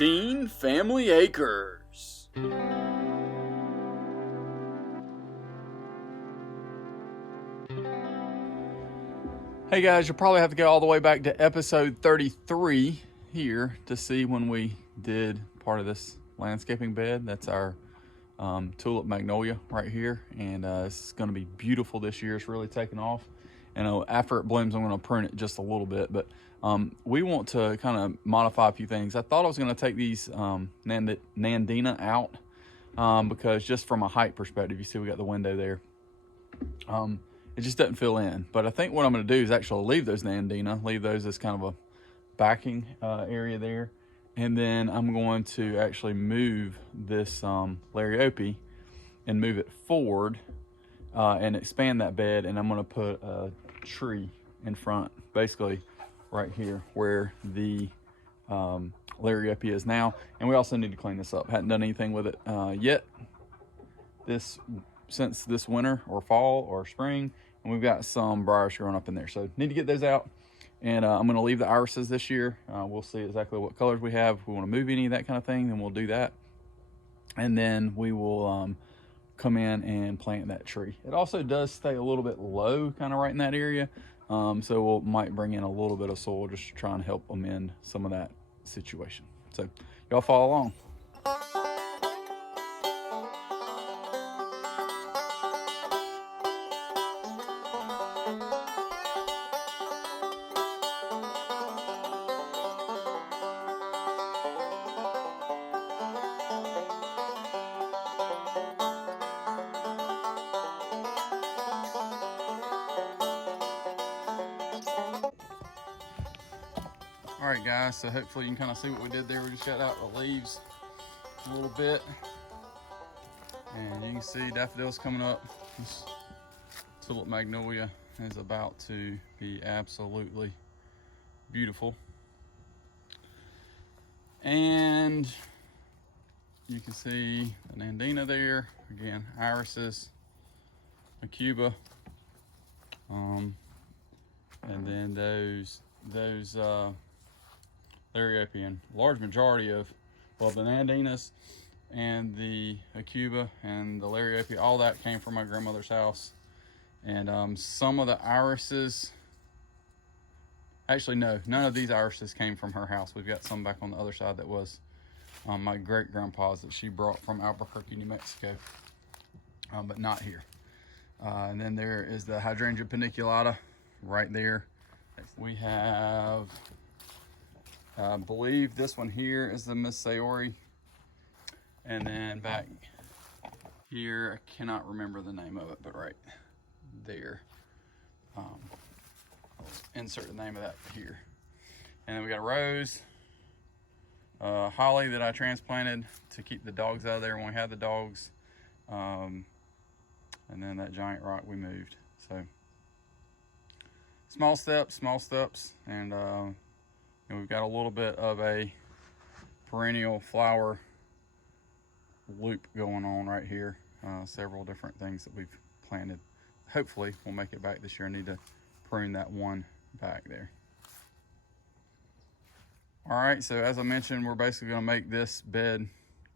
Dean Family Acres. Hey guys, you'll probably have to go all the way back to episode 33 here to see when we did part of this landscaping bed. That's our tulip magnolia right here, and it's going to be beautiful this year. It's really taken off, and after it blooms I'm going to prune it just a little bit, but we want to kind of modify a few things. I thought I was going to take these Nandina out because just from a height perspective, you see we got the window there, it just doesn't fill in. But I think what I'm going to do is actually leave those Nandina, leave those as kind of a backing area there. And then I'm going to actually move this Lariope and move it forward and expand that bed. And I'm going to put a tree in front, basically right here where the Lariope is now. And we also need to clean this up. Hadn't done anything with it yet since this winter or fall or spring. And we've got some briars growing up in there. So need to get those out. And I'm going to leave the irises this year. We'll see exactly what colors we have. If we want to move any of that kind of thing, then we'll do that. And then we will come in and plant that tree. It also does stay a little bit low, kind of right in that area. So might bring in a little bit of soil just to try and help amend some of that situation. So y'all follow along. All right guys, so hopefully you can kind of see what we did there. We just got out the leaves a little bit, and you can see daffodils coming up. This tulip magnolia is about to be absolutely beautiful. And you can see the Nandina there, again, irises, a Cuba, and then those Lariope, and large majority of, well, the Nandinas and the Cuba and the Lariope, all that came from my grandmother's house. And some of the irises, actually no, none of these irises came from her house. We've got some back on the other side that was my great grandpa's that she brought from Albuquerque, New Mexico, but not here. And then there is the hydrangea paniculata right there. We have, I believe this one here is the Miss Sayori. And then back here, I cannot remember the name of it, but right there. I'll insert the name of that here. And then we got a rose, holly that I transplanted to keep the dogs out of there when we had the dogs. And then that giant rock we moved. So small steps, and we've got a little bit of a perennial flower loop going on right here. Several different things that we've planted. Hopefully we'll make it back this year. I need to prune that one back there. All right, so as I mentioned, we're basically going to make this bed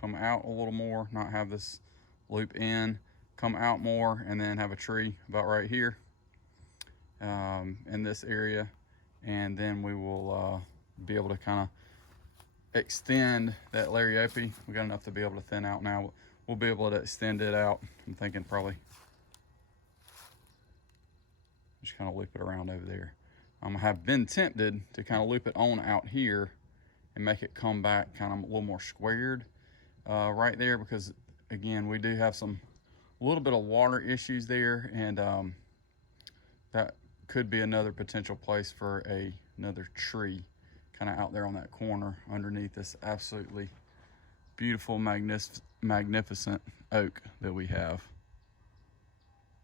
come out a little more, not have this loop in, come out more, and then have a tree about right here in this area. And then we will be able to kind of extend that Lariope. We got enough to be able to thin out now. We'll be able to extend it out. I'm thinking probably just kind of loop it around over there. I have been tempted to kind of loop it on out here and make it come back kind of a little more squared right there, because again, we do have a little bit of water issues there, and that could be another potential place for another tree kind of out there on that corner underneath this absolutely beautiful, magnificent oak that we have.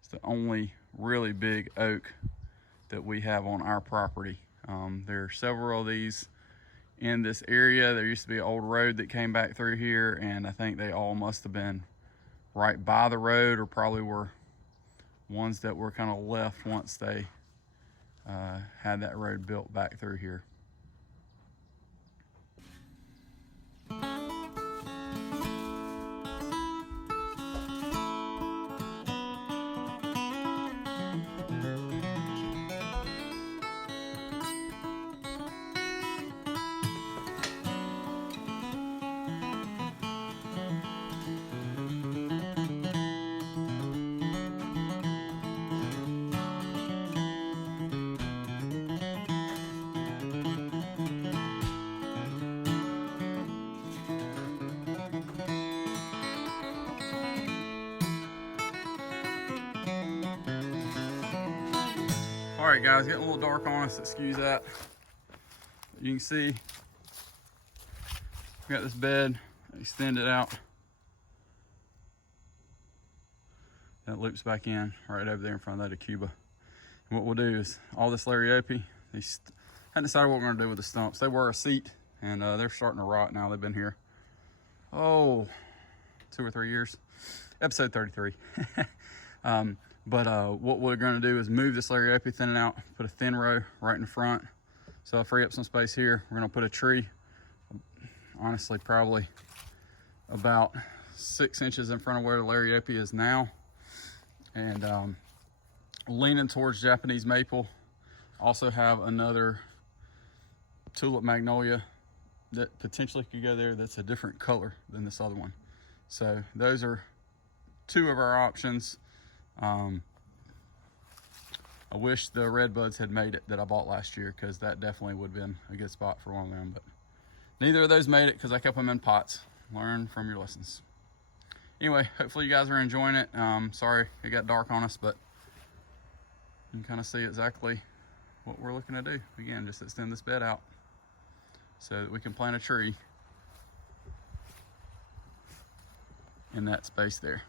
It's the only really big oak that we have on our property. There are several of these in this area. There used to be an old road that came back through here, and I think they all must have been right by the road, or probably were ones that were kind of left once they had that road built back through here. All right, guys, getting a little dark on us. Excuse that. You can see we got this bed extended out. That loops back in right over there in front of that Cuba. And what we'll do is all this Lariope, hadn't decided what we're gonna do with the stumps. They were a seat and they're starting to rot now. They've been here, 2 or 3 years. Episode 33. What we're gonna do is move this Lariope, thin it out, put a thin row right in the front. So I'll free up some space here. We're gonna put a tree, honestly, probably about 6 inches in front of where the Lariope is now. And leaning towards Japanese maple. Also have another tulip magnolia that potentially could go there that's a different color than this other one. So those are 2 of our options. I wish the red buds had made it that I bought last year, because that definitely would have been a good spot for one of them, but neither of those made it because I kept them in pots. Learn from your lessons. Anyway, hopefully you guys are enjoying it. Sorry it got dark on us, but you can kind of see exactly what we're looking to do. Again, just extend this bed out so that we can plant a tree in that space there.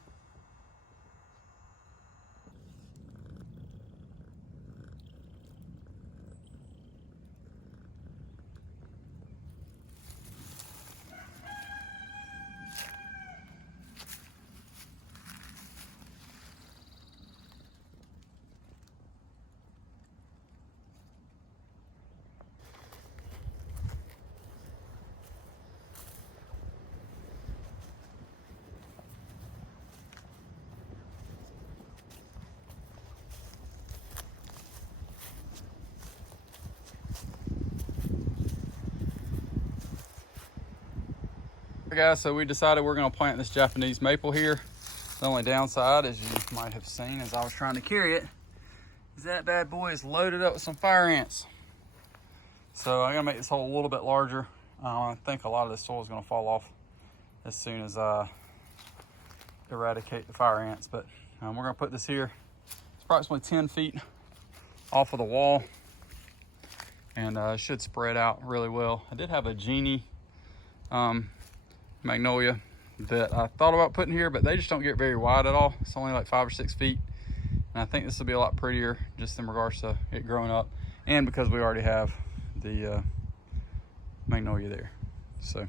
Guys, so we decided we're going to plant this Japanese maple here. The only downside, as you might have seen as I was trying to carry it, is that bad boy is loaded up with some fire ants. So I'm going to make this hole a little bit larger. I think a lot of this soil is going to fall off as soon as I eradicate the fire ants. But we're going to put this here. It's approximately 10 feet off of the wall, and it should spread out really well. I did have a genie magnolia that I thought about putting here, but they just don't get very wide at all. It's only like 5 or 6 feet, and I think this will be a lot prettier just in regards to it growing up, and because we already have the magnolia there. So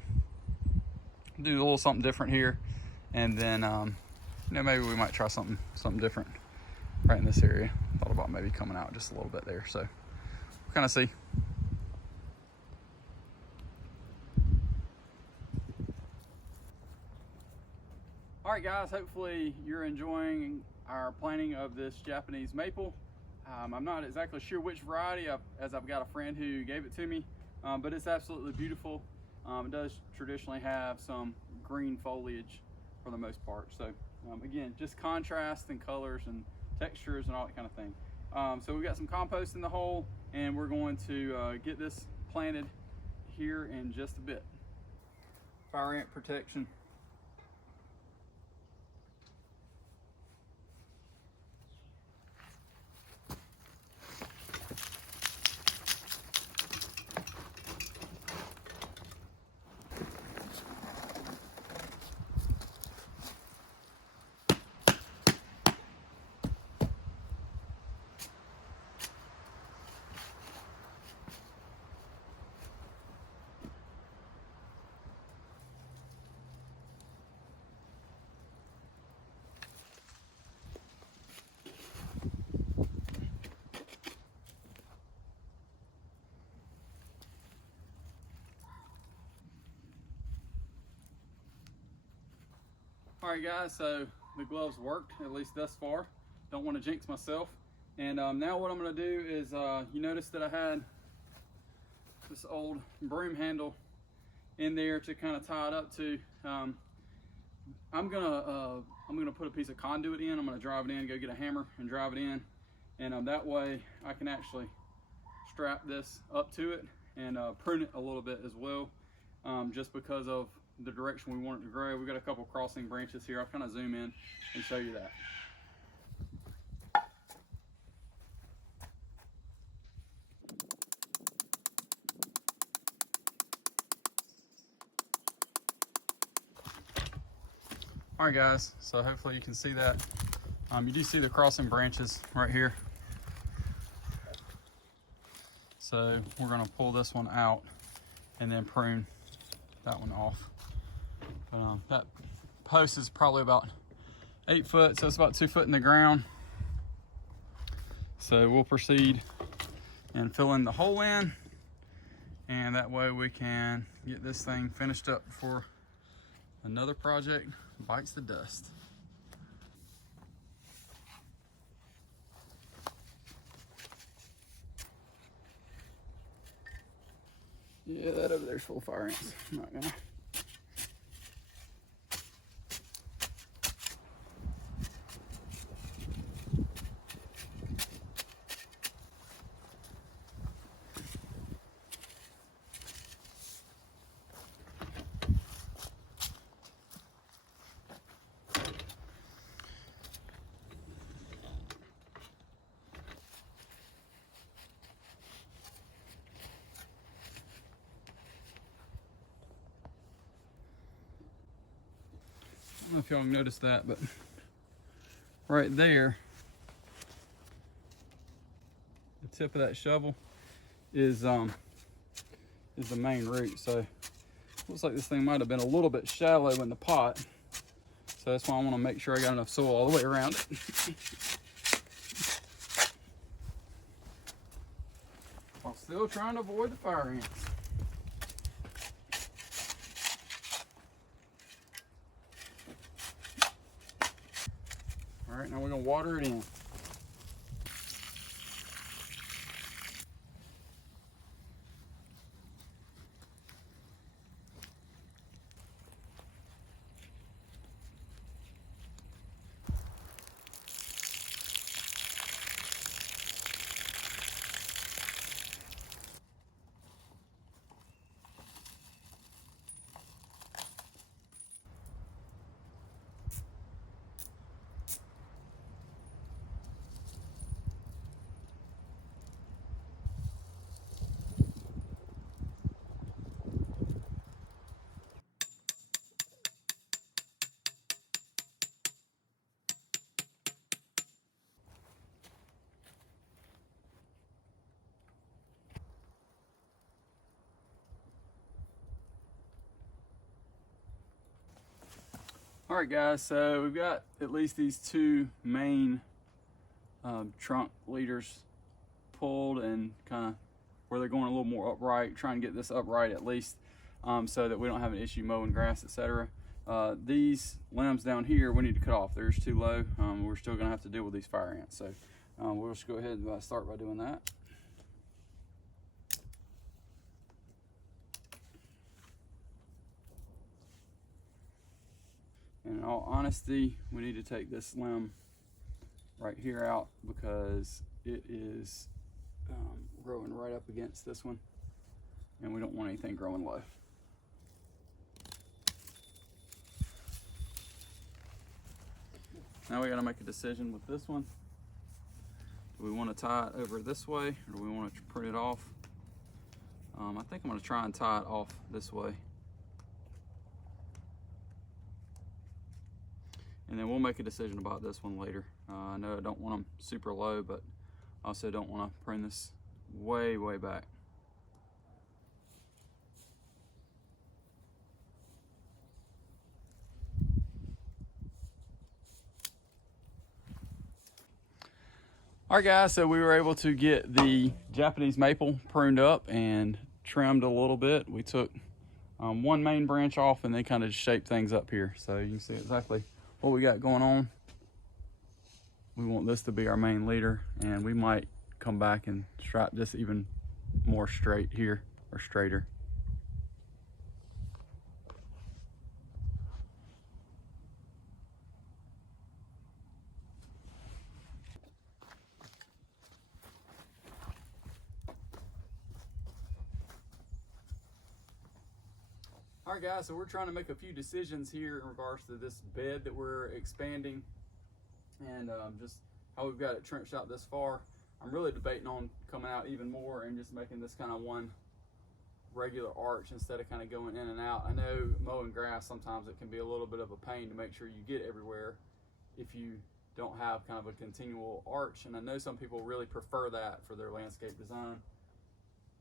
do a little something different here, and then you know, maybe we might try something different right in this area. Thought about maybe coming out just a little bit there, so we'll kind of see. All right, guys, hopefully you're enjoying our planting of this Japanese maple. I'm not exactly sure which variety, as I've got a friend who gave it to me, but it's absolutely beautiful. It does traditionally have some green foliage for the most part. So again, just contrast and colors and textures and all that kind of thing. So we've got some compost in the hole, and we're going to get this planted here in just a bit. Fire ant protection. All right, guys, so the gloves worked, at least thus far. Don't want to jinx myself. And now what I'm going to do is, you notice that I had this old broom handle in there to kind of tie it up to. I'm gonna put a piece of conduit in. I'm gonna drive it in, go get a hammer and drive it in, and that way I can actually strap this up to it and prune it a little bit as well, just because of the direction we want it to grow. We've got a couple crossing branches here. I'll kind of zoom in and show you that. All right guys, so hopefully you can see that. You do see the crossing branches right here. So we're gonna pull this one out and then prune that one off. But that post is probably about 8 foot, so it's about 2 foot in the ground. So we'll proceed and fill in the hole in, and that way we can get this thing finished up before another project bites the dust. Yeah, that over there's full of fire ants. I'm not gonna. I don't know if y'all noticed that, but right there, the tip of that shovel is the main root. So looks like this thing might have been a little bit shallow in the pot. So that's why I want to make sure I got enough soil all the way around it. While still trying to avoid the fire ants. All right, now we're gonna water it in. All right guys, so we've got at least these two main trunk leaders pulled, and kind of where they're going a little more upright, trying to get this upright at least, so that we don't have an issue mowing grass, etc. These limbs down here we need to cut off. They're just too low. We're still gonna have to deal with these fire ants, so we'll just go ahead and start by doing that. And in all honesty, we need to take this limb right here out because it is growing right up against this one, and we don't want anything growing low. Now we got to make a decision with this one. Do we want to tie it over this way, or do we want to prune it off? I think I'm going to try and tie it off this way. And then we'll make a decision about this one later. I know I don't want them super low, but I also don't want to prune this way, way back. All right guys, so we were able to get the Japanese maple pruned up and trimmed a little bit. We took one main branch off and they kind of shaped things up here. So you can see exactly what we got going on. We want this to be our main leader, and we might come back and strap this even more straight here, or straighter. All right guys, so we're trying to make a few decisions here in regards to this bed that we're expanding, and just how we've got it trenched out this far. I'm really debating on coming out even more and just making this kind of one regular arch instead of kind of going in and out. I know mowing grass, sometimes it can be a little bit of a pain to make sure you get everywhere if you don't have kind of a continual arch, and I know some people really prefer that for their landscape design.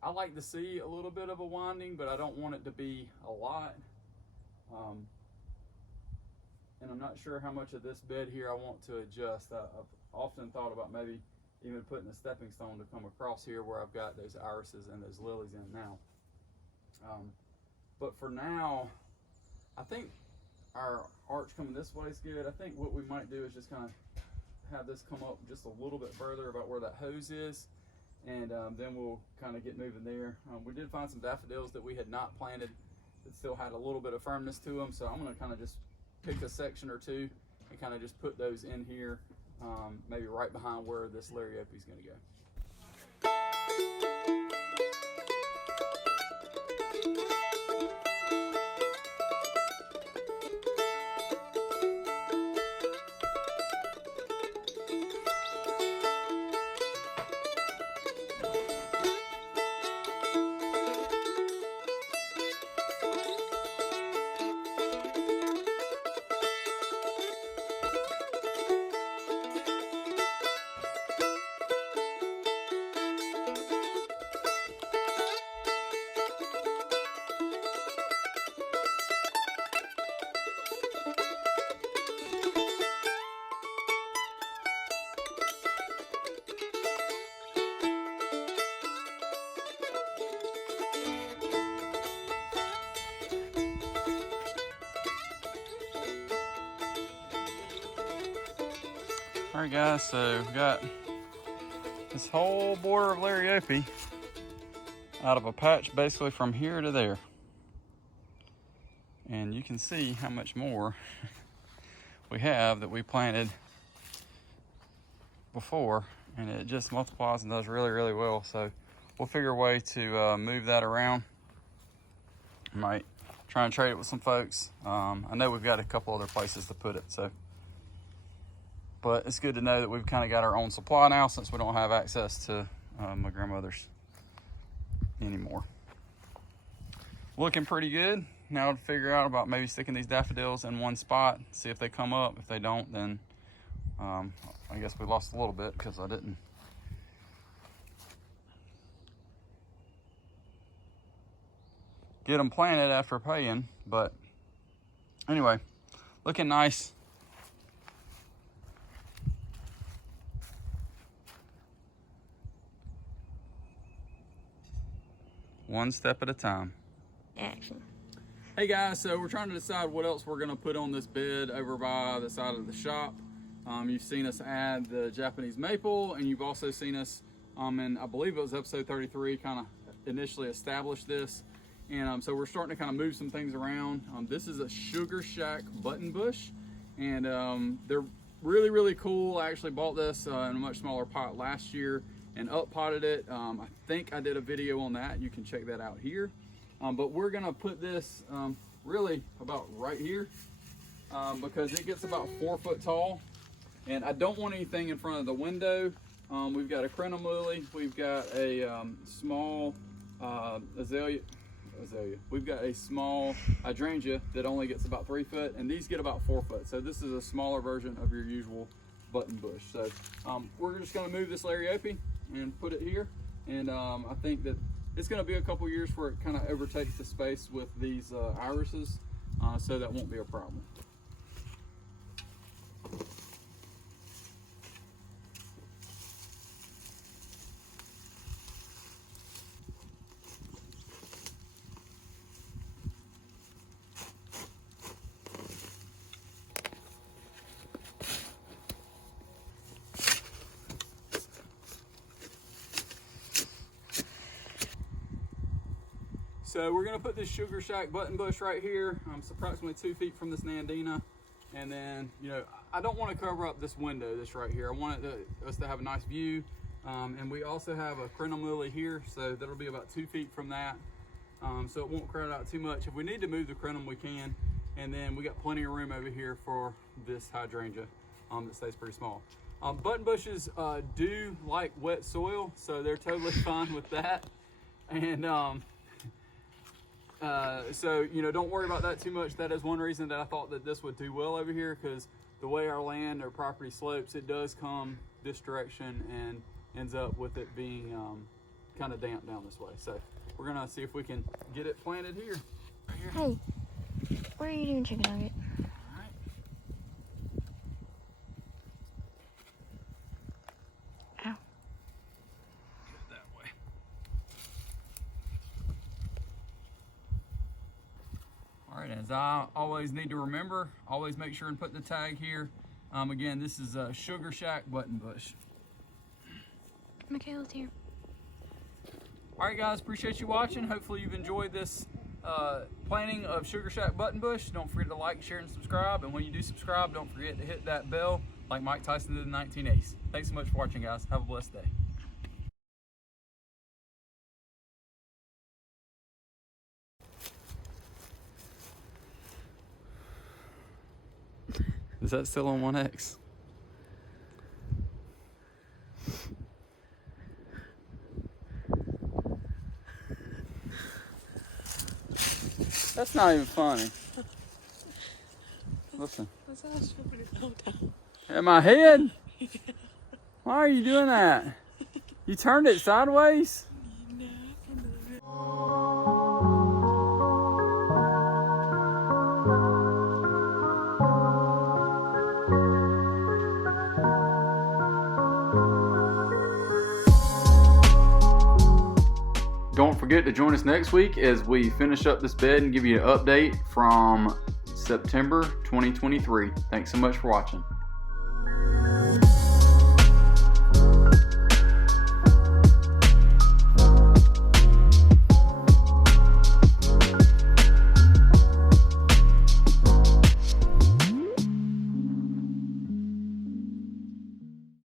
I like to see a little bit of a winding, but I don't want it to be a lot. And I'm not sure how much of this bed here I want to adjust. I've often thought about maybe even putting a stepping stone to come across here where I've got those irises and those lilies in now. But for now, I think our arch coming this way is good. I think what we might do is just kind of have this come up just a little bit further about where that hose is, and then we'll kind of get moving there. We did find some daffodils that we had not planted that still had a little bit of firmness to them, so I'm going to kind of just pick a section or two and kind of just put those in here, maybe right behind where this Lariope is going to go. All right, guys, so we've got this whole border of Lariope out of a patch basically from here to there. And you can see how much more we have that we planted before, and it just multiplies and does really, really well. So we'll figure a way to move that around. Might try and trade it with some folks. I know we've got a couple other places to put it, so. But it's good to know that we've kind of got our own supply now, since we don't have access to my grandmother's anymore. Looking pretty good. Now to figure out about maybe sticking these daffodils in one spot, see if they come up. If they don't, then I guess we lost a little bit because I didn't get them planted after paying. But anyway, looking nice. One step at a time. Action. Hey guys, so we're trying to decide what else we're gonna put on this bed over by the side of the shop. You've seen us add the Japanese maple, and you've also seen us, and I believe it was episode 33, kind of initially established this. And so we're starting to kind of move some things around. This is a Sugar Shack button bush, and they're really, really cool. I actually bought this in a much smaller pot last year and up potted it. I think I did a video on that. You can check that out here. But we're gonna put this really about right here because it gets about 4 foot tall, and I don't want anything in front of the window. We've got a crenum lily. We've got a small azalea. We've got a small hydrangea that only gets about 3 foot, and these get about 4 foot. So this is a smaller version of your usual button bush. So we're just gonna move this Lariope and put it here, and I think that it's gonna be a couple years before it kind of overtakes the space with these irises, so that won't be a problem. So we're gonna put this Sugar Shack button bush right here. It's approximately 2 feet from this Nandina. And then, you know, I don't want to cover up this window, this right here. I want us to have a nice view. And we also have a crenum lily here, so that'll be about 2 feet from that. So it won't crowd out too much. If we need to move the crenum, we can. And then we got plenty of room over here for this hydrangea that stays pretty small. Button bushes do like wet soil, so they're totally fine with that. And So, you know, don't worry about that too much. That is one reason that I thought that this would do well over here, because the way our land or property slopes, it does come this direction and ends up with it being kind of damp down this way. So we're gonna see if we can get it planted here. Hey, what are you doing, chicken nugget? Ow. That way. All right, as I always need to remember, always make sure and put the tag here. Again, this is a Sugar Shack button bush. Michaela's here. All right, guys, appreciate you watching. Hopefully you've enjoyed this planting of Sugar Shack button bush. Don't forget to like, share, and subscribe. And when you do subscribe, don't forget to hit that bell like Mike Tyson did in the 1980s. Thanks so much for watching, guys. Have a blessed day. Is that still on 1X? That's not even funny. Listen. In my head? Yeah. Why are you doing that? You turned it sideways? Don't forget to join us next week as we finish up this bed and give you an update from September 2023. Thanks so much for watching.